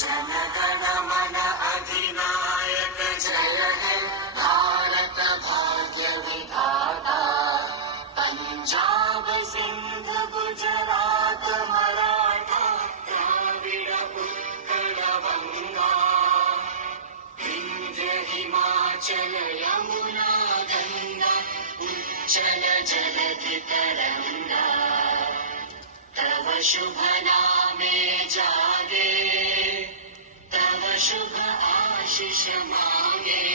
जनगण मन अधिनायक जय है भारत भाग्य विधाता। पंजाब सिंध गुजरात मराठा द्राविड़ उत्कल बंगा। विंध्य हिमाचल यमुना गंगा उच्चल जलधि तरंगा। तव शुभ नामे जागे, तव शुभ आशीष मांगे।